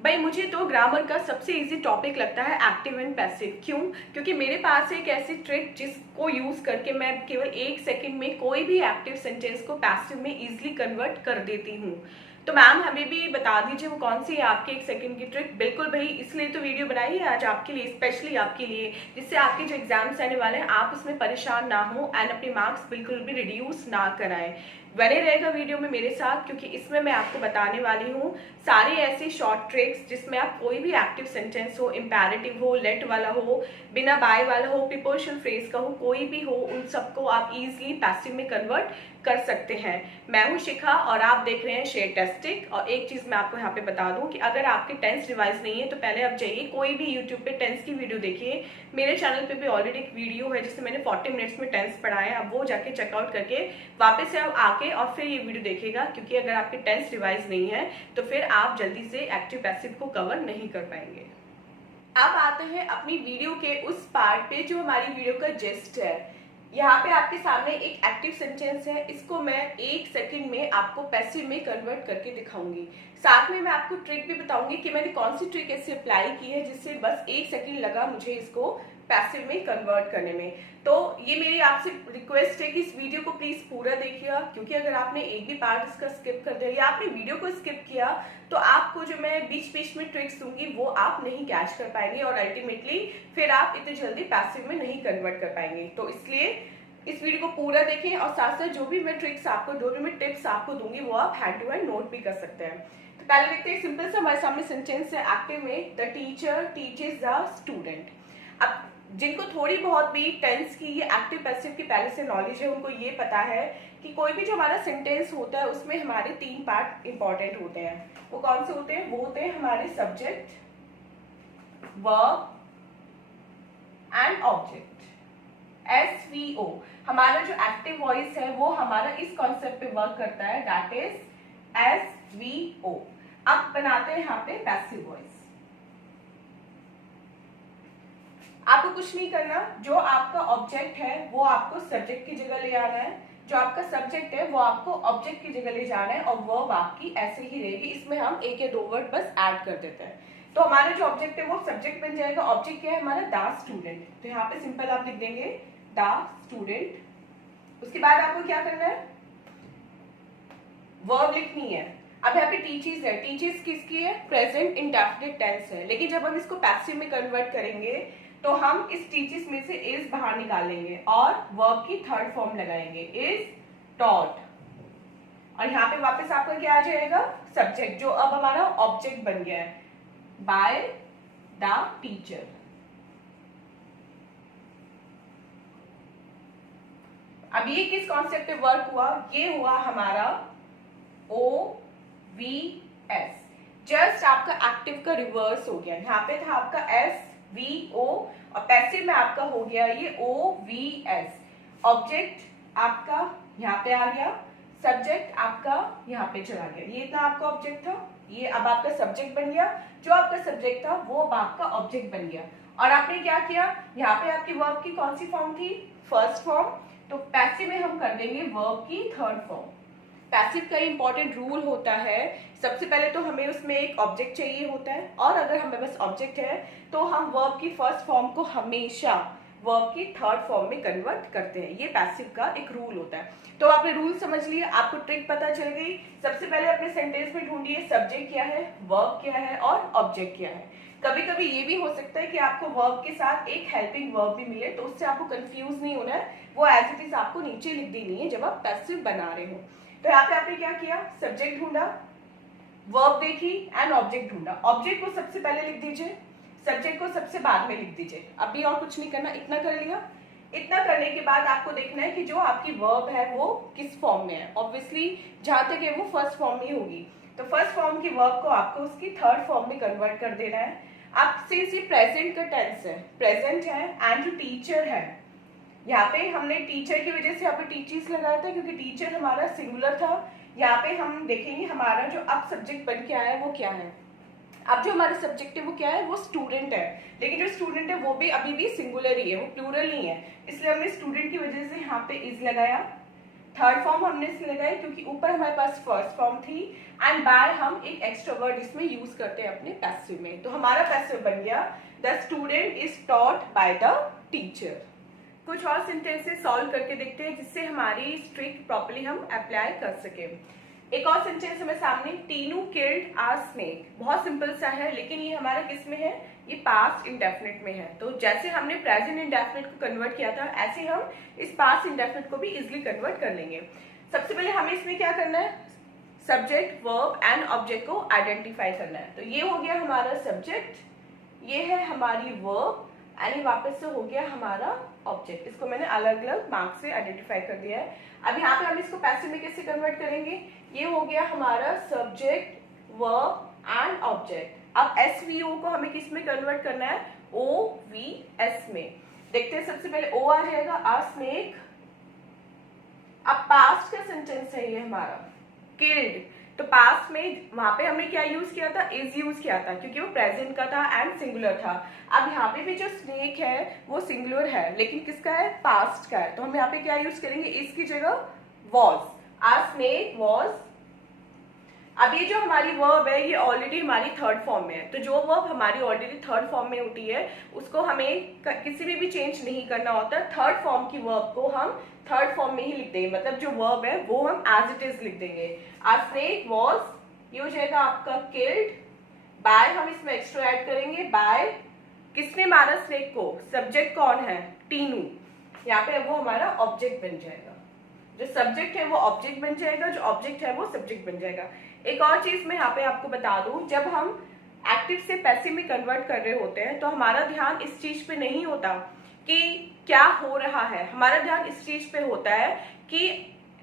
भाई मुझे तो ग्रामर का सबसे इजी टॉपिक लगता है एक्टिव एंड पैसिव। क्यों? क्योंकि मेरे पास एक ऐसी ट्रिक जिसको यूज करके मैं केवल 1 सेकंड में कोई भी एक्टिव सेंटेंस को पैसिव में इजीली कन्वर्ट कर देती हूँ। तो मैम हमें भी बता दीजिए वो कौन सी है आपके 1 सेकंड की ट्रिक। बिल्कुल भाई, इसलिए तो वीडियो बनाई है आज आपके लिए, स्पेशली आपके लिए, जिससे आपके जो एग्जाम्स आने वाले हैं आप उसमें परेशान ना हो एंड अपने मार्क्स बिल्कुल भी रिड्यूस ना कराएं। बने रहेगा वीडियो में मेरे साथ, क्योंकि इसमें मैं आपको बताने वाली हूँ सारे ऐसे शॉर्ट ट्रिक्स जिसमें आप कोई भी एक्टिव सेंटेंस हो, इम्पेरेटिव हो, लेट वाला हो, बिना बाय वाला हो, प्रीपोजिशनल फ्रेज का हो, कोई भी हो, उन सबको आप इजीली पैसिव में कन्वर्ट कर सकते हैं। मैं हूं शिखा और आप देख रहे हैं शेयर टेस्टिक। और एक चीज मैं आपको यहाँ पे बता दूं कि अगर आपके टेंस रिवाइज नहीं है तो पहले आप जाइए कोई भी यूट्यूब पे टेंस की वीडियो देखिए। मेरे चैनल पे भी ऑलरेडी एक वीडियो है जिससे मैंने 40 मिनट्स में टेंस पढ़ाया है, अब वो जाके चेकआउट करके वापस से आप आके और फिर ये वीडियो देखिएगा, क्योंकि अगर आपके टेंस रिवाइज नहीं है तो फिर आप जल्दी से एक्टिव पैसिव को कवर नहीं कर पाएंगे। अब आते हैं अपनी वीडियो के उस पार्ट पे जो हमारी वीडियो का जेस्ट है। यहाँ पे आपके सामने एक एक्टिव सेंटेंस है, इसको मैं 1 सेकंड में आपको पैसिव में कन्वर्ट करके दिखाऊंगी। साथ में मैं आपको ट्रिक भी बताऊंगी कि मैंने कौन सी ट्रिक ऐसे अप्लाई की है जिससे बस 1 सेकंड लगा मुझे इसको पैसिव में कन्वर्ट करने में। तो ये मेरी आपसे रिक्वेस्ट है कि इस वीडियो को प्लीज पूरा देखिएगा, क्योंकि अगर आपने एक भी पार्ट इसका स्किप कर दिया या आपने वीडियो को स्किप किया तो आपको जो मैं बीच बीच में ट्रिक्स दूंगी वो आप नहीं कैच कर पाएंगे और अल्टीमेटली फिर आप इतनी जल्दी पैसिव में नहीं कन्वर्ट कर पाएंगे। तो इसलिए इस वीडियो को पूरा देखें और साथ साथ जो भी मैं ट्रिक्स आपको, जो भी मैं टिप्स आपको दूंगी वो आप हैंड टू हैंड नोट भी कर सकते हैं। तो पहले देखते हैं, सिंपल सा हमारे सामने सेंटेंस है एक्टिव में, the teacher teaches the student. अब जिनको थोड़ी बहुत भी टेंस की ये एक्टिव पैसिव की पहले से नॉलेज है उनको ये पता है कि कोई भी जो हमारा सेंटेंस होता है उसमें हमारे 3 पार्ट इंपॉर्टेंट होते हैं। वो कौन से होते हैं? वो होते हैं हमारे subject, verb and object. SVO हमारा जो एक्टिव वॉइस है वो हमारा इस कॉन्सेप्ट पे वर्क करता है, दैट इज SVO। अब बनाते हैं यहाँ पे पैसिव वॉइस। आपको कुछ नहीं करना, जो आपका ऑब्जेक्ट है वो आपको सब्जेक्ट की जगह ले आना है, जो आपका सब्जेक्ट है वो आपको ऑब्जेक्ट की जगह ले जाना है और वर्ब आपकी ऐसे ही रहेगी। इसमें हम 1 या 2 वर्ड बस ऐड कर देते हैं। तो हमारा जो ऑब्जेक्ट है वो सब्जेक्ट बन जाएगा। ऑब्जेक्ट क्या है हमारा? The student. तो यहाँ पे सिंपल आप लिख देंगे द स्टूडेंट। उसके बाद आपको क्या करना है? वर्ब लिखनी है। अब यहाँ पे टीचर्स है, टीचर्स किसकी है? प्रेजेंट इंडेफिनिट टेंस है। लेकिन जब हम इसको पैसिव में कन्वर्ट करेंगे तो हम इस टीचर्स में से इज बाहर निकालेंगे और वर्ब की थर्ड फॉर्म लगाएंगे, इज टॉट। और यहाँ पे वापस आपका क्या आ जाएगा? सब्जेक्ट, जो अब हमारा ऑब्जेक्ट बन गया है, बाय द टीचर। अब ये किस कॉन्सेप्ट पे वर्क हुआ? ये हुआ हमारा OVS। जस्ट आपका एक्टिव का रिवर्स हो गया। यहाँ पे था आपका SVO और पैसिव में आपका हो गया ये OVS। ऑब्जेक्ट आपका यहाँ पे आ गया, सब्जेक्ट आपका यहाँ पे चला गया। ये इतना आपका ऑब्जेक्ट था, ये अब आपका सब्जेक्ट बन गया। जो आपका सब्जेक्ट था वो अब आपका ऑब्जेक्ट बन गया। और आपने क्या किया? यहाँ पे आपकी वर्ब की कौन सी फॉर्म थी? First form. तो पैसिव में हम कर देंगे वर्ब की थर्ड फॉर्म। पैसिव का इंपॉर्टेंट रूल होता है, सबसे पहले तो हमें उसमें एक ऑब्जेक्ट चाहिए होता है, और अगर हमें बस ऑब्जेक्ट है तो हम वर्ब की फर्स्ट फॉर्म को हमेशा वर्ब की थर्ड फॉर्म में कन्वर्ट करते हैं। ये पैसिव का एक रूल होता है। तो आपने रूल समझ लिया, आपको ट्रिक पता चल गई। सबसे पहले अपने सेंटेंस में ढूंढिए सब्जेक्ट क्या है, वर्ब क्या है और ऑब्जेक्ट क्या है। कभी कभी ये भी हो सकता है कि आपको वर्ब के साथ एक हेल्पिंग वर्ब भी मिले, तो उससे आपको कंफ्यूज नहीं होना है, वो एज इट इज आपको नीचे लिख देनी है जब आप पैसिव बना रहे हो। तो यहाँ पे आपने क्या किया? सब्जेक्ट ढूंढा, वर्ब देखी एंड ऑब्जेक्ट ढूंढा। ऑब्जेक्ट को सबसे पहले लिख दीजिए, सब्जेक्ट को सबसे बाद में लिख दीजिए। अभी और कुछ नहीं करना, इतना कर लिया। इतना करने के बाद आपको देखना है कि जो आपकी वर्ब है वो किस फॉर्म में है। ऑब्वियसली जहां तक है वो फर्स्ट फॉर्म में होगी, तो फर्स्ट फॉर्म की वर्ब को आपको उसकी थर्ड फॉर्म में कन्वर्ट कर देना है। अब सिंस ये प्रेजेंट का टेंस है, प्रेजेंट है एंड जो टीचर है, यहाँ पे हमने टीचर की वजह से यहाँ पे टीचर्स लगाया था क्योंकि टीचर हमारा सिंगुलर था। यहाँ पे हम देखेंगे हमारा जो अब सब्जेक्ट बन के आया है वो क्या है। अब जो हमारा सब्जेक्ट है वो क्या है? वो स्टूडेंट है। लेकिन जो स्टूडेंट है वो भी अभी भी सिंगुलर ही है, वो प्लूरल नहीं है, इसलिए हमने स्टूडेंट की वजह से यहाँ पे इज लगाया। थर्ड फॉर्म हमने इसलिए लगाई क्योंकि ऊपर हमारे पास फर्स्ट फॉर्म थी, एंड बाय हम एक एक्स्ट्रा वर्ड इसमें यूज करते हैं अपने पैसिव में। तो हमारा पैसिव बन गया the student is taught by the teacher. कुछ और सेंटेंसेस सॉल्व करके देखते हैं जिससे हमारी स्ट्रिक प्रॉपर्ली हम अप्लाई कर सके। एक और सेंटेंस हमें सामने, टीनू किल्ड आ स्नेक। बहुत सिंपल सा है, लेकिन ये हमारा किस में है, ये पास्ट इंडेफिनिट में है। तो जैसे हमने प्रेजेंट इंडेफिनिट को कन्वर्ट किया था, ऐसे हम इस पास्ट इंडेफिनिट को भी इजिली कन्वर्ट कर लेंगे। सबसे पहले हमें इसमें क्या करना है, सब्जेक्ट वर्ब एंड ऑब्जेक्ट को आइडेंटिफाई करना है। तो ये हो गया हमारा सब्जेक्ट, ये है हमारी वर्ब, एंड ये वापस से हो गया हमारा ऑब्जेक्ट। इसको मैंने अलग अलग मार्क से आइडेंटिफाई कर दिया है। अब यहाँ पे हम इसको पैसिव में कैसे कन्वर्ट करेंगे, ये हो गया हमारा सब्जेक्ट वर्ब एंड ऑब्जेक्ट। अब एसवीओ को हमें किस में कन्वर्ट करना है, ओवीएस में। देखते हैं, सबसे पहले ओ आ जाएगा, आ स्नेक। अब पास्ट का सेंटेंस है ये हमारा, किल्ड। तो पास्ट में वहां पे हमने क्या यूज किया था, इज यूज किया था, क्योंकि वो प्रेजेंट का था एंड सिंगुलर था। अब यहाँ पे भी जो स्नेक है वो सिंगुलर है, लेकिन किसका है, पास्ट का है। तो हम यहाँ पे क्या यूज करेंगे, इसकी जगह वॉज, आ स्नेक वॉज। अब ये जो हमारी वर्ब है ये ऑलरेडी हमारी थर्ड फॉर्म में है, तो जो वर्ब हमारी ऑलरेडी थर्ड फॉर्म में होती है उसको हमें किसी में भी चेंज नहीं करना होता। थर्ड फॉर्म की वर्ब को हम थर्ड फॉर्म में ही लिख देंगे, मतलब जो वर्ब है वो हम एज इट इज लिख देंगे। आ स्नेक वॉज, ये हो जाएगा आपका किल्ड। बाय हम इसमें एक्स्ट्रा ऐड करेंगे, बाय किसने मारा स्नेक को, सब्जेक्ट कौन है, टीनू। यहाँ पे वो हमारा ऑब्जेक्ट बन जाएगा, जो सब्जेक्ट है वो ऑब्जेक्ट बन जाएगा, जो ऑब्जेक्ट है वो सब्जेक्ट बन जाएगा। एक और चीज मैं यहाँ पे आपको बता दूं, जब हम एक्टिव से पैसिव में कन्वर्ट कर रहे होते हैं तो हमारा ध्यान इस चीज पे नहीं होता कि क्या हो रहा है, हमारा ध्यान इस चीज पे होता है कि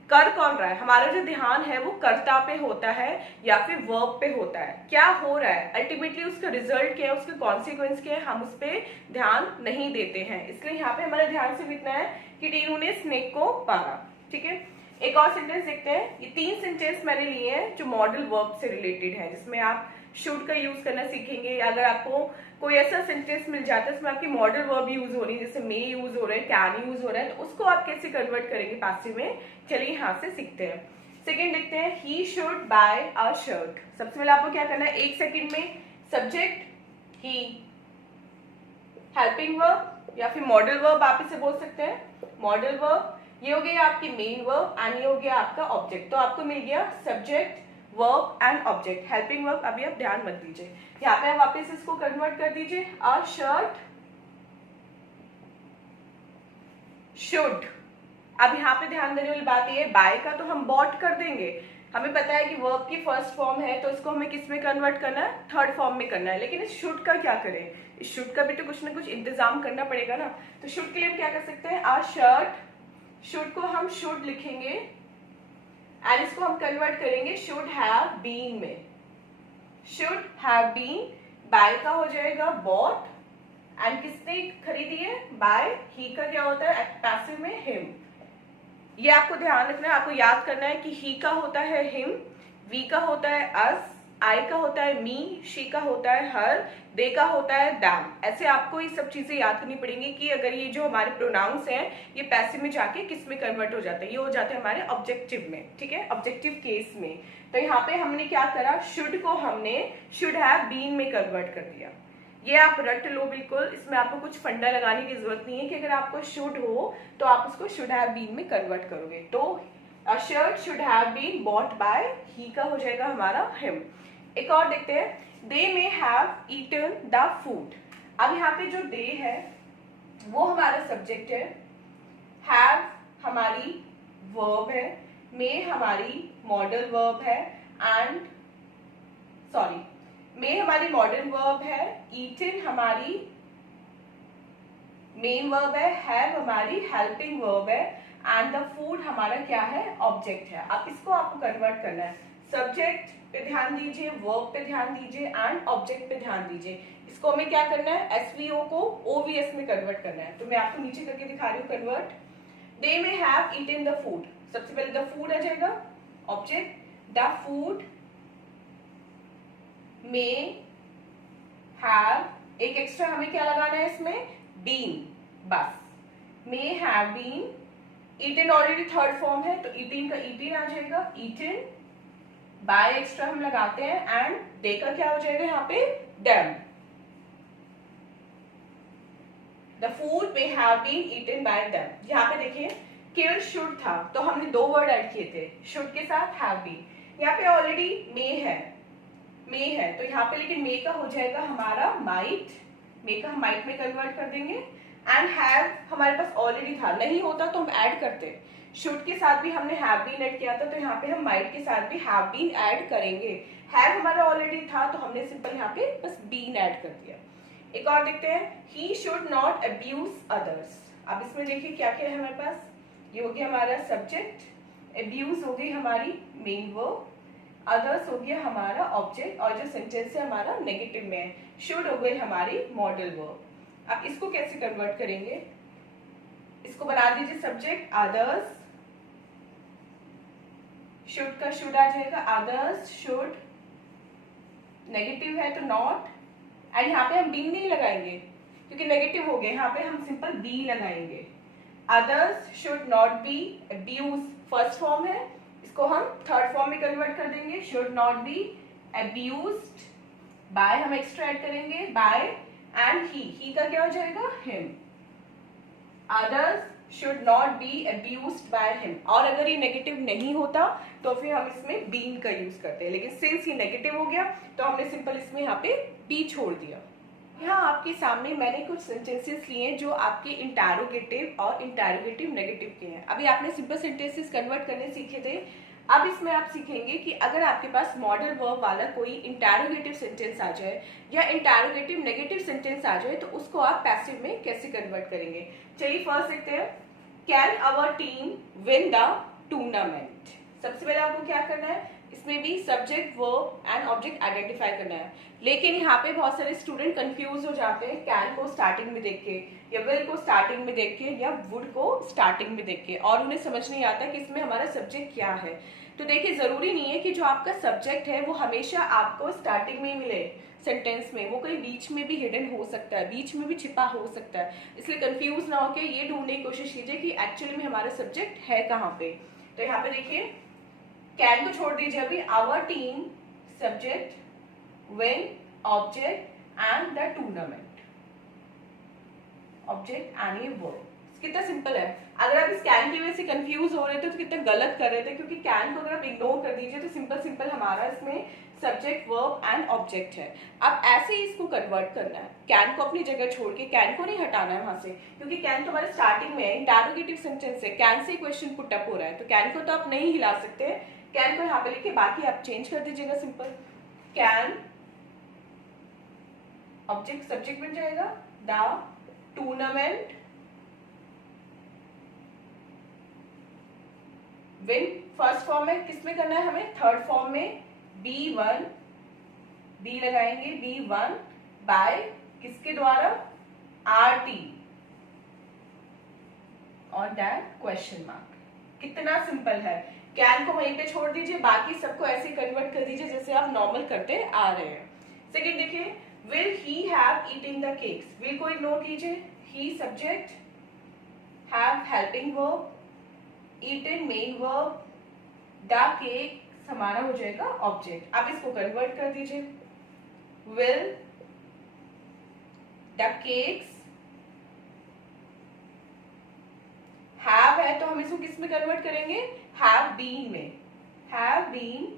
कर कौन रहा है। हमारा जो ध्यान है वो कर्ता पे होता है या फिर वर्ब पे होता है, क्या हो रहा है, अल्टीमेटली उसका रिजल्ट क्या है, उसके कॉन्सिक्वेंस क्या है, हम उस पर ध्यान नहीं देते हैं। इसलिए यहाँ पे हमारा ध्यान सिर्फ इतना है कि टीनू ने स्नेक को मारा। ठीक है, एक और सेंटेंस देखते हैं। ये 3 सेंटेंस मैंने लिए हैं जो मॉडल वर्ब से रिलेटेड है, जिसमें आप शुड का यूज करना सीखेंगे। अगर आपको कोई ऐसा सेंटेंस मिल जाता है जिसमें आपकी मॉडल वर्ब यूज हो रही है, जैसे मे यूज हो रहा है, कैन यूज हो रहा है, तो उसको आप कैसे कन्वर्ट करेंगे पैसिव में, चलिए यहाँ से सीखते हैं। सेकेंड देखते हैं, he should buy a shirt. सबसे पहले आपको क्या करना है, 1 सेकेंड में सब्जेक्ट ही, हेल्पिंग वर्ब या फिर मॉडल वर्ब आप इसे बोल सकते हैं, मॉडल वर्ब। ये हो गया आपकी मेन वर्ब एंड ये हो गया आपका ऑब्जेक्ट। तो आपको मिल गया subject verb and object. Helping verb अभी आप ध्यान मत दीजिए, यहाँ पे आप वापस इसको कन्वर्ट कर दीजिए, अ शर्ट शुड। अब यहाँ पे ध्यान देने वाली बात ये है, बाय का तो हम बॉट कर देंगे। हमें पता है कि वर्ब की फर्स्ट फॉर्म है तो इसको हमें किस में कन्वर्ट करना है, थर्ड फॉर्म में करना है। लेकिन इस शुड का क्या करें, इस शुड का भी तो कुछ ना कुछ इंतजाम करना पड़ेगा ना। तो शुड के लिए हम क्या कर सकते हैं, अ शर्ट, शुड को हम शुड लिखेंगे एंड इसको हम कन्वर्ट करेंगे शुड हैव बीन में। शुड हैव बीन, बाय का हो जाएगा बॉट, एंड किसने खरीदी है, बाय। ही का क्या होता है पैसिव में, हिम। ये आपको ध्यान रखना है, आपको याद करना है कि ही का होता है हिम, वी का होता है अस, आई का होता है मी, शी का होता है हर, दे का होता है दैम। ऐसे आपको ये सब चीजें याद करनी पड़ेंगी कि अगर ये जो हमारे प्रोनाउंस हैं ये पैसिव में जाके किस में कन्वर्ट हो जाते हैं, ये हो जाते हैं हमारे ऑब्जेक्टिव में। ठीक है, ऑब्जेक्टिव केस में। तो यहाँ पे हमने क्या करा, शुड को हमने शुड हैव बीन में कन्वर्ट कर दिया। ये आप रट लो बिल्कुल, इसमें आपको कुछ फंडा लगाने की जरूरत नहीं है कि अगर आपको शुड हो तो आप उसको शुड हैव बीन में कन्वर्ट करोगे। तो a shirt should have been bought by, he का हो जाएगा हमारा हिम। एक और देखते हैं, they may have eaten the food. अब यहाँ पे जो दे है वो हमारा सब्जेक्ट है, हैव हमारी वर्ब है, मे हमारी मॉडल वर्ब है, एंड सॉरी मे हमारी मॉडर्न वर्ब है, ईटन हमारी मेन वर्ब है, हैव हमारी हेल्पिंग वर्ब है, एंड द फूड हमारा क्या है, ऑब्जेक्ट है। अब इसको आपको कन्वर्ट करना है, सब्जेक्ट पे ध्यान दीजिए, वर्ब पे ध्यान दीजिए एंड ऑब्जेक्ट पे ध्यान दीजिए। इसको हमें क्या करना है, एसवीओ को ओवीएस में कन्वर्ट करना है। तो मैं आपको नीचे करके दिखा रही हूँ convert. They may have eaten the food, सबसे पहले द फूड आ जाएगा ऑब्जेक्ट, द फूड में हैव, एक एक्स्ट्रा हमें क्या लगाना है इसमें, बीन, बस may have been eaten already third form है तो ईटिन का ईटिन आ जाएगा, ईटिन। बाय एक्स्ट्रा हम लगाते हैं एंड दे का क्या हो जाएगा यहाँ पे, them. The food may have been eaten by them. यहाँ पे देखिए केवल शुड था तो हमने दो वर्ड ऐड किए थे, शुड के साथ हैव बीन। यहाँ पे ऑलरेडी मे है तो यहाँ पे लेकिन मे का हो जाएगा हमारा माइट, मे का हम माइट में कन्वर्ट कर देंगे। एंड हैव हमारे पास ऑलरेडी था, नहीं होता तो हम ऐड करते, शुड के साथ भी हमने हैव बीन ऐड किया था तो यहाँ पे हम माइट के साथ भी हैव बीन ऐड करेंगे। हैव हमारा ऑलरेडी था तो हमने सिंपल यहाँ पे बस बीन ऐड कर दिया। एक और देखते हैं, he should not abuse others. अब इसमें देखिए क्या क्या है हमारे पास, ये हो गया हमारा सब्जेक्ट, अब्यूज हो गई हमारी मेन वर्ब, अदर्स हो गया हमारा ऑब्जेक्ट और जो सेंटेंस है हमारा नेगेटिव में है, शुड हो गई हमारी मॉडल वर्ब। अब इसको कैसे कन्वर्ट करेंगे, इसको बना दीजिए सब्जेक्ट अदर्स, शुड का शुड आ जाएगा, अदर्स शुड, नेगेटिव है तो नॉट, एंड यहाँ पे हम बी नहीं लगाएंगे क्योंकि नेगेटिव हो गए, यहाँ पे हम सिंपल बी लगाएंगे। Others should not be abuse first form है, इसको हम थर्ड फॉर्म में कन्वर्ट कर देंगे, should not be abused, by हम एक्स्ट्रा ऐड करेंगे बाय, एंड ही का क्या हो जाएगा, him. Others should not be abused by him. और अगर ये नेगेटिव नहीं होता तो फिर हम इसमें बीन का यूज करते हैं, लेकिन सिंस ये नेगेटिव हो गया तो हमने सिंपल इसमें यहाँ पे बी छोड़ दिया। यहाँ आपके सामने मैंने कुछ सेंटेंसेस लिए जो आपके इंटरोगेटिव और इंटरोगेटिव नेगेटिव के हैं। अभी आपने सिंपल सेंटेंसेस कन्वर्ट करने सीखे थे, अब इसमें आप सीखेंगे कि अगर आपके पास मॉडल वर्ब वाला कोई इंटरोगेटिव सेंटेंस आ जाए या इंटरोगेटिव नेगेटिव सेंटेंस आ जाए तो उसको आप पैसिव में कैसे कन्वर्ट करेंगे। चलिए फर्स्ट देखते हैं, can our team win the tournament. सबसे पहले आपको क्या करना है, इसमें भी subject verb and object identify करना है। लेकिन यहाँ पे बहुत सारे स्टूडेंट कंफ्यूज हो जाते हैं कैन को स्टार्टिंग में देख के या विल को स्टार्टिंग में देख के या वुड को स्टार्टिंग में देख के, और उन्हें समझ नहीं आता कि इसमें हमारा सब्जेक्ट क्या है। तो देखिए जरूरी नहीं है कि जो आपका सब्जेक्ट है वो हमेशा आपको स्टार्टिंग में ही मिले सेंटेंस में, वो कहीं बीच में भी हिडन हो सकता है, बीच में भी छिपा हो सकता है। इसलिए कंफ्यूज ना होकर ये ढूंढने की कोशिश कीजिए कि एक्चुअली में हमारा सब्जेक्ट है कहाँ पे। तो यहाँ पे देखिए कैन को छोड़ दीजिए अभी, our team subject, win object and the tournament, object and ये वर्ब। कितना सिंपल है। अगर आप इस कैन की वजह से कंफ्यूज हो रहे थे तो कितना गलत कर रहे थे, क्योंकि कैन को अगर आप इग्नोर कर दीजिए तो सिंपल सिंपल हमारा इसमें सब्जेक्ट वर्ब एंड ऑब्जेक्ट है। अब ऐसे ही इसको कन्वर्ट करना है, कैन को अपनी जगह छोड़ के, कैन को नहीं हटाना है वहां से, क्योंकि कैन तो हमारे स्टार्टिंग में है, इंटरोगेटिव सेंटेंस है, can say question put up हो रहा है तो कैन को तो आप नहीं हिला सकते। कैन को यहाँ पे लिखे, बाकी आप चेंज कर दीजिएगा सिंपल, कैन ऑब्जेक्ट सब्जेक्ट बन जाएगा, the tournament win first form में किसमें करना है हमें, थर्ड फॉर्म में, B1 बी लगाएंगे, B1 बाय किसके द्वारा, RT और देन क्वेश्चन मार्क। कितना सिंपल है। कैन को वहीं पे छोड़ दीजिए, बाकी सबको ऐसे कन्वर्ट कर दीजिए जैसे आप नॉर्मल करते आ रहे हैं। सेकेंड देखिए, will he have eating the cakes, will को इग्नोर कीजिए, he subject, have helping verb, eaten main verb, the cake हमारा हो जाएगा ऑब्जेक्ट। अब इसको कन्वर्ट कर दीजिए, विल द केक्स, हैव है तो हम इसको किस में कन्वर्ट करेंगे, हैव बीन में, have been,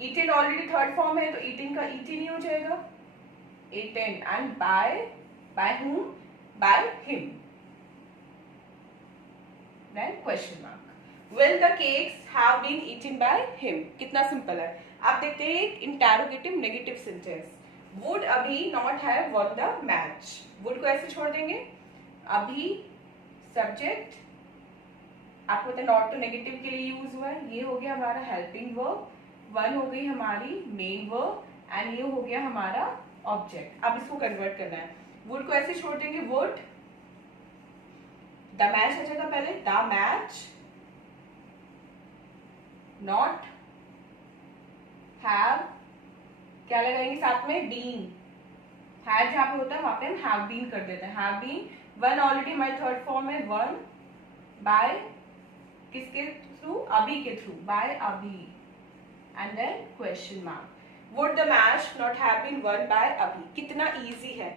eaten already third form है तो ईटिंग का ईटिन ही हो जाएगा, eaten, and by whom, by him, then question mark. Will the cakes have been eaten by him? कितना सिंपल है। आप देखते हैं एक इंटरोगेटिव नेगेटिव सेंटेंस, would अभी not have won the match, would को ऐसे छोड़ देंगे, अभी सब्जेक्ट, आपको पता है नॉट तो नेगेटिव के लिए यूज हुआ है, ये हो गया हमारा हेल्पिंग वर्ब, वन हो गई हमारी मेन वर्ब एंड ये हो गया हमारा ऑब्जेक्ट। अब इसको कन्वर्ट करना है, वुड को ऐसे छोड़ देंगे, वुड, द मैच आ जाएगा पहले, द मैच, नॉट हैव, क्या लगाएंगे साथ में, बीन, हैव जहां पे होता है वहां पे हम हैव बीन कर देते हैं, हैव बीन वन ऑलरेडी हमारी थर्ड फॉर्म है, वन बाय किसके थ्रू, अभी के थ्रू, बाय अभी, and then question mark, would the match not have been won by अभी। कितना इजी है।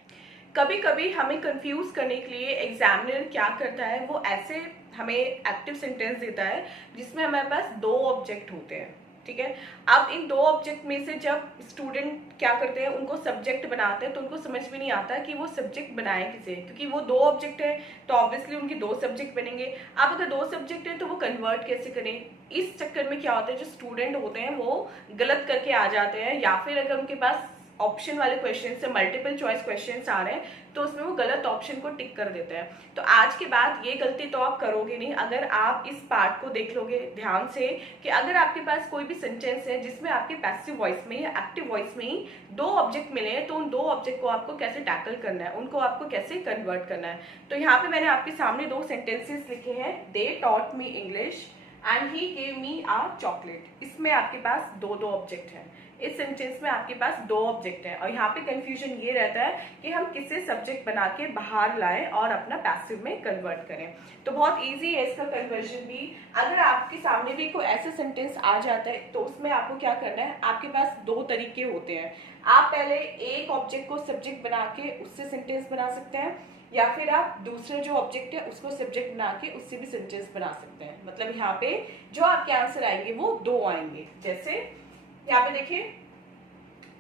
कभी कभी हमें कंफ्यूज करने के लिए एग्जामिनर क्या करता है, वो ऐसे हमें एक्टिव सेंटेंस देता है जिसमें हमारे पास दो ऑब्जेक्ट होते हैं, ठीक है। अब इन दो ऑब्जेक्ट में से जब स्टूडेंट क्या करते हैं, उनको सब्जेक्ट बनाते हैं, तो उनको समझ में नहीं आता कि वो सब्जेक्ट बनाए किसे, क्योंकि वो दो ऑब्जेक्ट है तो ऑब्वियसली उनके दो सब्जेक्ट बनेंगे। अब अगर दो सब्जेक्ट है तो वो कन्वर्ट कैसे करें। इस चक्कर में क्या होता है, जो स्टूडेंट होते हैं वो गलत करके आ जाते हैं, या फिर अगर उनके पास ऑप्शन वाले क्वेश्चन से मल्टीपल चॉइस क्वेश्चंस आ रहे हैं तो उसमें वो गलत ऑप्शन को टिक कर देते हैं। तो आज के बाद ये गलती तो आप करोगे नहीं अगर आप इस पार्ट को देख लोगे ध्यान से, कि अगर आपके पास कोई भी सेंटेंस है जिसमें आपके पैसिव वॉइस में या एक्टिव वॉइस में ही दो ऑब्जेक्ट मिले हैं, तो उन दो ऑब्जेक्ट को आपको कैसे टैकल करना है, उनको आपको कैसे कन्वर्ट करना है। तो यहाँ पे मैंने आपके सामने दो सेंटेंसेस लिखे हैं, they taught me English and he gave me a chocolate. इसमें आपके पास दो दो ऑब्जेक्ट हैं, इस सेंटेंस में आपके पास दो ऑब्जेक्ट हैं, और यहाँ पे कंफ्यूजन ये रहता है कि हम किसे सब्जेक्ट बना के बाहर लाएं और अपना पैसिव में कन्वर्ट करें। तो बहुत इजी है इसका कन्वर्जन भी। अगर आपके सामने भी कोई ऐसा सेंटेंस आ जाता है तो उसमें आपको क्या करना है, आपके पास दो तरीके होते हैं। आप पहले एक ऑब्जेक्ट को सब्जेक्ट बना के उससे सेंटेंस बना सकते हैं, या फिर आप दूसरे जो ऑब्जेक्ट है उसको सब्जेक्ट बना के उससे भी सेंटेंस बना सकते हैं। मतलब यहाँ पे जो आपके आंसर आएंगे वो दो आएंगे। जैसे यहाँ पे देखिए,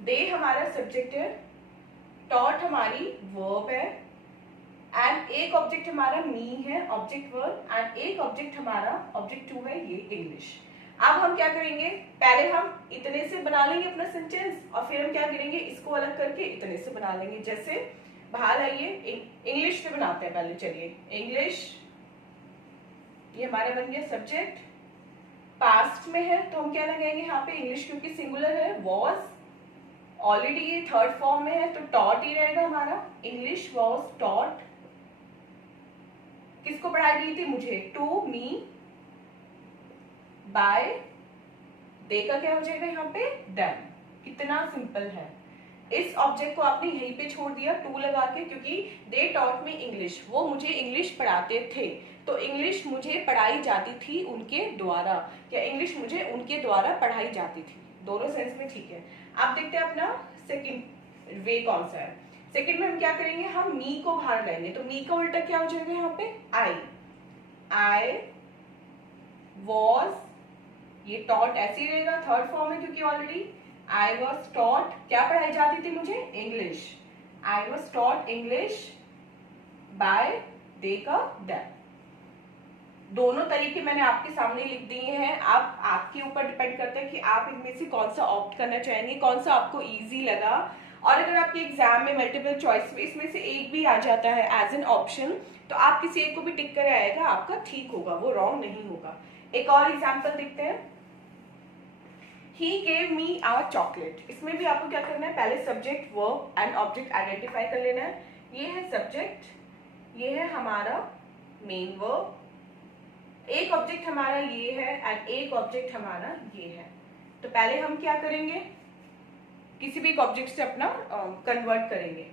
दे हमारा सब्जेक्ट है, टॉट हमारी वर्ब है, एंड एक ऑब्जेक्ट हमारा मी है, ऑब्जेक्ट वर्ब, एंड एक ऑब्जेक्ट हमारा ऑब्जेक्ट टू है, ये इंग्लिश। अब हम क्या करेंगे, पहले हम इतने से बना लेंगे अपना सेंटेंस, और फिर हम क्या करेंगे, इसको अलग करके इतने से बना लेंगे। जैसे बाहर आइए, इंग्लिश पे बनाते हैं पहले। चलिए, इंग्लिश, ये हमारा बन गया सब्जेक्ट, पास्ट में है तो हम क्या लगाएंगे यहाँ पे, इंग्लिश क्योंकि सिंगुलर है, वॉज, ऑलरेडी ये थर्ड फॉर्म में है तो टॉट ही रहेगा हमारा, इंग्लिश वॉज टॉट। किसको पढ़ाई दी थी, मुझे, टू मी बाय, दे का क्या हो जाएगा यहाँ पे, डन। कितना सिंपल है। इस ऑब्जेक्ट को आपने यहीं पे छोड़ दिया टू लगा के, क्योंकि दे टॉट मी इंग्लिश, वो मुझे इंग्लिश पढ़ाते थे, तो इंग्लिश मुझे पढ़ाई जाती थी उनके द्वारा, या इंग्लिश मुझे उनके द्वारा पढ़ाई जाती थी। दोनों सेंस में ठीक है। आप देखते हैं अपना सेकंड वे कौन सा है। सेकंड में हम क्या करेंगे, हम मी को बाहर लाएंगे, तो मी का उल्टा क्या हो जाएगा यहाँ पे, आई वॉज, ये टॉट ऐसे ही रहेगा, थर्ड फॉर्म है क्योंकि ऑलरेडी आई वॉज टॉट, क्या पढ़ाई जाती थी मुझे, English, I was taught English by they का डन। दोनों तरीके मैंने आपके सामने लिख दिए हैं। आप आपके ऊपर डिपेंड करता है कि आप इनमें से कौन सा ऑप्ट करना चाहेंगे, कौन सा आपको इजी लगा। और अगर आपके एग्जाम में मल्टीपल चॉइस में इसमें से एक भी आ जाता है एज एन ऑप्शन, तो आप किसी एक को भी टिक कर आएगा, आपका ठीक होगा, वो रॉन्ग नहीं होगा। एक और एग्जाम्पल देखते हैं, He gave me a chocolate। इसमें भी आपको क्या करना है, पहले subject verb and object identify कर लेना है। ये है सब्जेक्ट, ये है हमारा मेन वर्ब, एक ऑब्जेक्ट हमारा ये है एंड एक ऑब्जेक्ट हमारा ये है। तो पहले हम क्या करेंगे, किसी भी एक ऑब्जेक्ट से अपना कन्वर्ट करेंगे।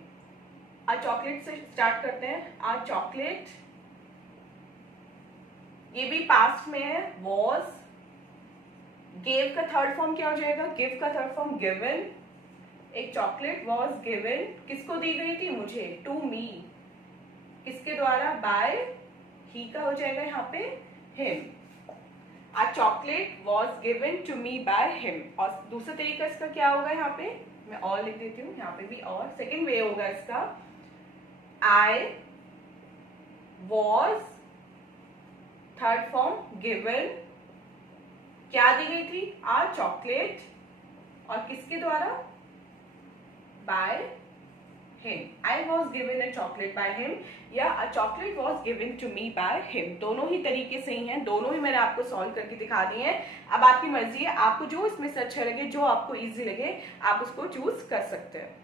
आ चॉकलेट से स्टार्ट करते हैं। आ चॉकलेट, ये भी पास्ट में है, वॉज। गेव का थर्ड फॉर्म क्या हो जाएगा, गिव का थर्ड फॉर्म गिवन। एक चॉकलेट वॉज गिवन, किसको दी गई थी, मुझे, टू मी, किसके द्वारा, बाय, ही का हो जाएगा यहाँ पे him। A chocolate was given to me by him। और दूसरा तरीका इसका क्या होगा, यहाँ पे मैं और लिख देती हूँ, यहाँ पे भी और। सेकेंड वे होगा इसका, I was, third form given, क्या दी गई थी, a chocolate, और किसके द्वारा, by him। I was given a chocolate by him, या a chocolate was given to me by him। दोनों ही तरीके सही हैं, दोनों ही मैंने आपको सॉल्व करके दिखा दिए हैं। अब आपकी मर्जी है, आपको जो इसमें से अच्छा लगे, जो आपको इजी लगे, आप उसको चूज कर सकते हैं।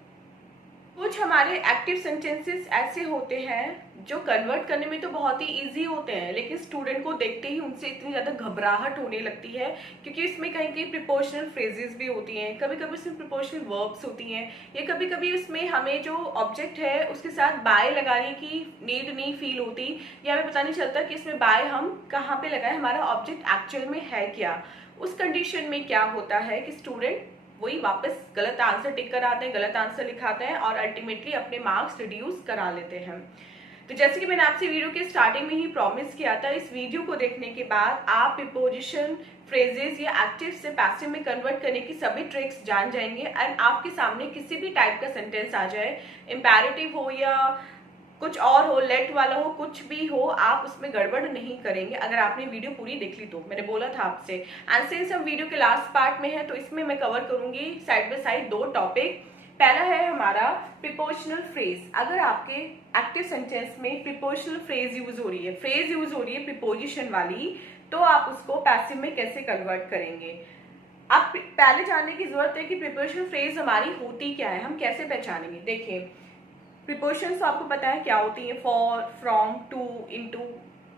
कुछ हमारे एक्टिव सेंटेंसेस ऐसे होते हैं जो कन्वर्ट करने में तो बहुत ही इजी होते हैं, लेकिन स्टूडेंट को देखते ही उनसे इतनी ज़्यादा घबराहट होने लगती है, क्योंकि इसमें कहीं कहीं प्रिपोजिशनल फ्रेजेस भी होती हैं, कभी कभी इसमें प्रिपोजिशनल वर्ब्स होती हैं, या कभी कभी उसमें हमें जो ऑब्जेक्ट है उसके साथ बाय लगाने की नीड नहीं फील होती, या हमें पता नहीं चलता कि इसमें बाय हम कहाँ पे लगाएं, हमारा ऑब्जेक्ट एक्चुअल में है क्या। उस कंडीशन में क्या होता है कि स्टूडेंट वही वापस गलत आंसर टिक कर आते हैं, गलत आंसर लिखाते हैं और अल्टीमेटली अपने मार्क्स रिड्यूस करा लेते हैं। तो जैसे कि मैंने आपसे वीडियो के स्टार्टिंग में ही प्रॉमिस किया था, इस वीडियो को देखने के बाद आप प्रीपोजिशन, फ्रेजेस या एक्टिव से पैसिव में कन्वर्ट करने की सभी ट्रिक्स जान जाएंगे, एंड आपके सामने किसी भी टाइप का सेंटेंस आ जाए, इंपैरेटिव हो या कुछ और हो, लेट वाला हो, कुछ भी हो, आप उसमें गड़बड़ नहीं करेंगे अगर आपने वीडियो पूरी देख ली तो। मैंने बोला था आपसे, एंड सिंस हम वीडियो के लास्ट पार्ट में है तो इसमें मैं कवर करूंगी साइड बाय साइड दो टॉपिक। पहला है हमारा प्रीपोजिशनल फ्रेज। अगर आपके एक्टिव सेंटेंस में प्रीपोजिशनल फ्रेज यूज हो रही है, फ्रेज यूज हो रही है प्रीपोजिशन वाली, तो आप उसको पैसिव में कैसे कन्वर्ट करेंगे। आप पहले जानने की जरूरत है कि प्रीपोजिशनल फ्रेज हमारी होती क्या है, हम कैसे पहचानेंगे। देखिए, प्रीपोजिशंस तो आपको पता है क्या होती हैं, फॉर, फ्रॉम, टू, इनटू,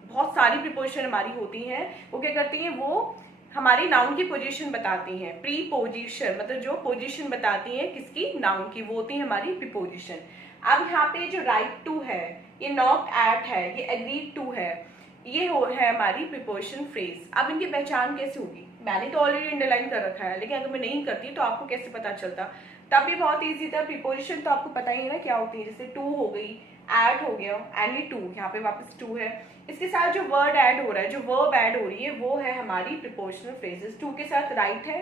बहुत सारी प्रीपोजिशन हमारी होती हैं। वो क्या करती हैं, वो हमारी नाउन की पोजीशन बताती हैं। प्रीपोजिशन मतलब जो पोजीशन बताती हैं किसकी, नाउन की, वो होती है हमारी प्रीपोजिशन। अब यहाँ पे जो राइट टू है, ये नॉट एट है, ये एग्रीड टू है, ये है हमारी प्रीपोजिशन फ्रेज। अब इनकी पहचान कैसे होगी, मैंने तो ऑलरेडी अंडरलाइन कर रखा है, लेकिन अगर मैं नहीं करती तो आपको कैसे पता चलता। तब भी बहुत इजी था। प्रीपोजिशन तो आपको पता ही है ना क्या होती है, जैसे टू हो गई, ऐड हो गया, एंड टू, यहाँ पे वापस टू है, इसके साथ जो वर्ड ऐड हो रहा है, जो वर्ब ऐड हो रही है, वो है हमारी प्रीपोजिशनल फ्रेजेस। टू के साथ राइट है,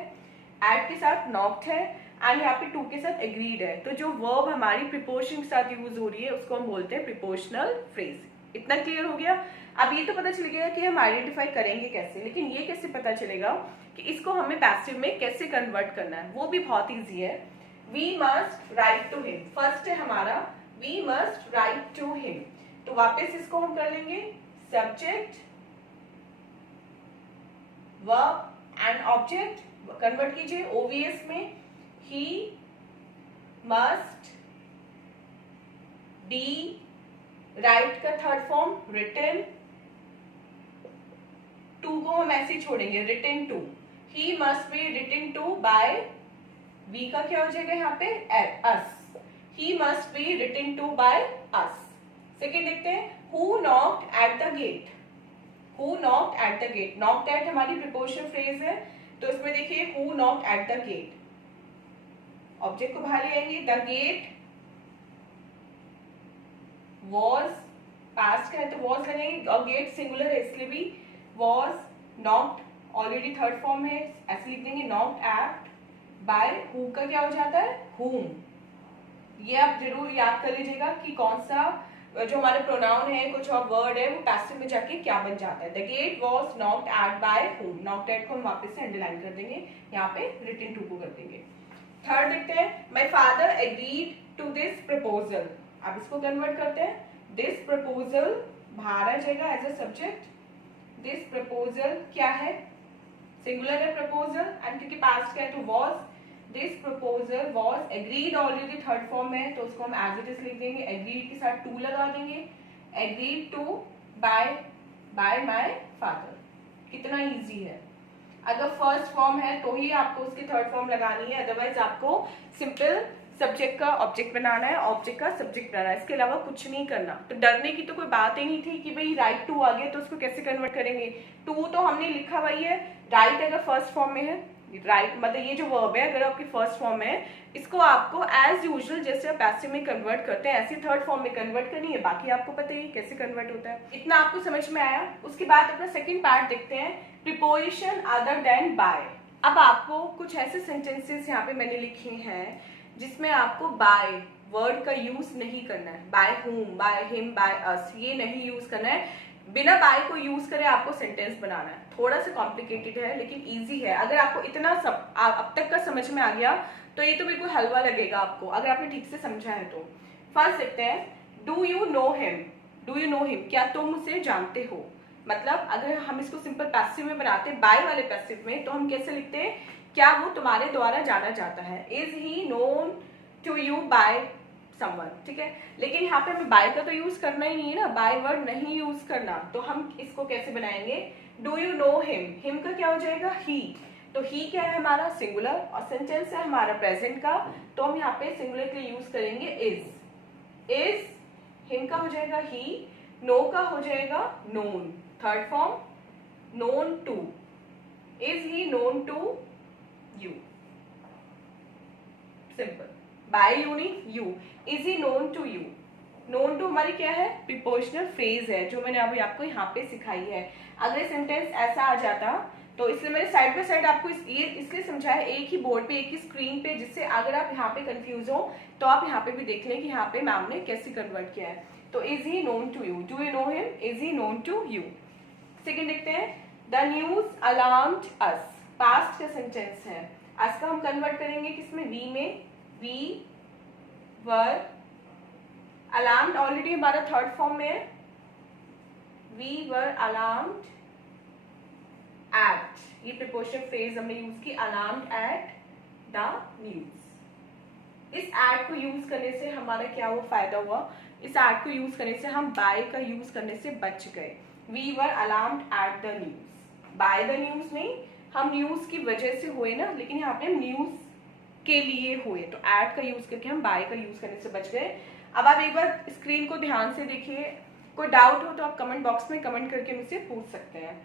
ऐड के साथ नॉट है, एंड यहाँ पे टू के साथ एग्रीड है। तो जो वर्ब हमारी प्रीपोजिशन के साथ यूज हो रही है उसको हम बोलते हैं प्रीपोजिशनल फ्रेज। इतना क्लियर हो गया। अब ये तो पता चल गया कि हम आइडेंटिफाई करेंगे कैसे, लेकिन ये कैसे पता चलेगा कि इसको हमें पैसिव में कैसे कन्वर्ट करना है, वो भी बहुत ईजी है। We must write to him। First है हमारा we must write to him। तो वापस इसको हम कर लेंगे, subject, verb and object, convert कीजिए ओवीएस में। he must be, राइट का थर्ड फॉर्म written, टू को हम ऐसे ही छोड़ेंगे, written to। he must be written to by, we का क्या हो जाएगा यहाँ पे, us. He must be written to by us. Second देखते हैं, who knocked at the gate. Who knocked at the gate, knocked at हमारी प्रीपोजिशन फ्रेज है, तो इसमें देखिए who knocked at the gate, object को बाहर ले आएंगे, द गेट वॉज, पास्ट का है तो वॉज लगेंगे, और गेट सिंगुलर है इसलिए भी was knocked, already third form है, ऐसे लिख देंगे नॉक्ड एट बाय, हु का क्या हो जाता है, whom। ये आप जरूर याद कर लीजिएगा कि कौन सा जो हमारे प्रोनाउन है, कुछ और वर्ड है, वो पैसिव में जाके क्या बन जाता है। The gate was knocked at by whom। Knocked at को हम वापस से अंडरलाइन कर देंगे, यहाँ पे रिटन टू को कर देंगे। थर्ड देखते हैं, my father agreed to this proposal. अब इसको कन्वर्ट करते हैं, दिस प्रपोजल बाहर आ जाएगा as a subject. This proposal क्या है, सिंगुलर है प्रपोजल, एंड क्योंकि पास्ट का है तो was, this proposal was agreed, already third form में है तो उसको हम एज इट इज लिख देंगे, एग्रीड के साथ टू लगा देंगे, agreed to by my father. कितना इजी है। अगर फर्स्ट फॉर्म है तो ही आपको उसकी थर्ड फॉर्म लगानी है, अदरवाइज आपको सिंपल सब्जेक्ट का ऑब्जेक्ट बनाना है, ऑब्जेक्ट का सब्जेक्ट बनाना है, इसके अलावा कुछ नहीं करना। तो डरने की तो कोई बात ही नहीं थी कि भाई राइट टू आ गया तो उसको कैसे कन्वर्ट करेंगे। टू तो हमने लिखा हुआ है, राइट अगर फर्स्ट फॉर्म में है, राइट मतलब ये जो वर्ब है अगर आपकी फर्स्ट फॉर्म है, इसको आपको एज यूजुअल जैसे आप पैसिव में कन्वर्ट करते हैं ऐसे थर्ड फॉर्म में कन्वर्ट करनी है, बाकी आपको पता ही कैसे कन्वर्ट होता है। इतना आपको समझ में आया। उसके बाद अपना सेकंड पार्ट देखते हैं, प्रीपोजिशन अदर देन बाय। अब आपको कुछ ऐसे सेंटेंसेस यहाँ पे मैंने लिखे हैं जिसमें आपको बाय वर्ड का यूज नहीं करना है, by whom, by him, by us, ये नहीं यूज करना है। बिना बाय को यूज करे आपको सेंटेंस बनाना है। थोड़ा सा कॉम्प्लिकेटेड है लेकिन इजी है। अगर आपको इतना सब अब तक का समझ में आ गया तो ये तो बिल्कुल हलवा लगेगा आपको, अगर आपने ठीक से समझा है तो। फर्स्ट देखते हैं, do you know him. Do you know him, क्या तुम उसे जानते हो। मतलब अगर हम इसको सिंपल पैसिव में बनाते हैं, बाय वाले पैसिव में, तो हम कैसे लिखते हैं, क्या वो तुम्हारे द्वारा जाना जाता है। Is he known to you by someone, ठीक है। लेकिन यहाँ पे हमें बाय का तो यूज करना ही नहीं है ना, बाय वर्ड नहीं यूज करना, तो हम इसको कैसे बनाएंगे, do you know him, him का क्या हो जाएगा, ही। तो ही क्या है हमारा, सिंगुलर, और सेंटेंस है हमारा प्रेजेंट का, तो हम यहाँ पे सिंगुलर के लिए यूज करेंगे इज। हिम का हो जाएगा ही, नो का हो जाएगा known, third form known to, is he known to you, simple. By you नहीं, you, is he known to you. Known to हमारी क्या है, प्रीपोजिशनल फ्रेज है, जो मैंने अभी आपको यहाँ पे सिखाई है। अगर सेंटेंस ऐसा आ जाता, तो इसलिए मैंने साइड बाय साइड आपको ये इसलिए समझाया एक ही बोर्ड पे, एक ही स्क्रीन पे, जिससे अगर आप यहाँ पे कंफ्यूज हो तो आप यहाँ पे भी देख लें कि यहाँ पे मैम ने कैसे कन्वर्ट किया है। तो is he known to you, do you know him, is he known to you. Second देखते हैं, the news alarmed us, past का सेंटेंस है, अस का हम कन्वर्ट करेंगे किसमें, वी में, वी वर, अलार्म्ड ऑलरेडी हमारा थर्ड फॉर्म में है, वी वर अलार्म्ड एट, ये प्रीपोजिशन फ्रेज हमने यूज की, अलार्म्ड एट द न्यूज। इस एट को यूज करने से हमारा क्या हुआ, फायदा हुआ, इस एट को यूज करने से हम बाय का यूज करने से बच गए। We were alarmed at the news, by the news नहीं, हम न्यूज की वजह से हुए ना, लेकिन यहाँ पे न्यूज के लिए हुए, तो एट का यूज करके हम बाय का यूज करने से बच गए। अब आप एक बार स्क्रीन को ध्यान से देखिए, कोई डाउट हो तो आप कमेंट बॉक्स में कमेंट करके मुझसे पूछ सकते हैं।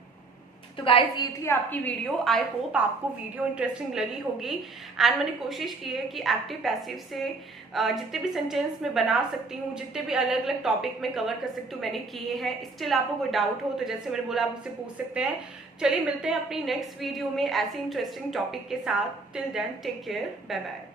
तो गाइज ये थी आपकी वीडियो, आई होप आपको वीडियो इंटरेस्टिंग लगी होगी, एंड मैंने कोशिश की है कि एक्टिव पैसिव से जितने भी सेंटेंस मैं बना सकती हूँ, जितने भी अलग अलग टॉपिक में कवर कर सकती हूँ मैंने किए हैं। स्टिल आपको कोई डाउट हो तो जैसे मैंने बोला आप मुझसे पूछ सकते हैं। चलिए मिलते हैं अपनी नेक्स्ट वीडियो में ऐसे इंटरेस्टिंग टॉपिक के साथ। Till then take care, bye bye.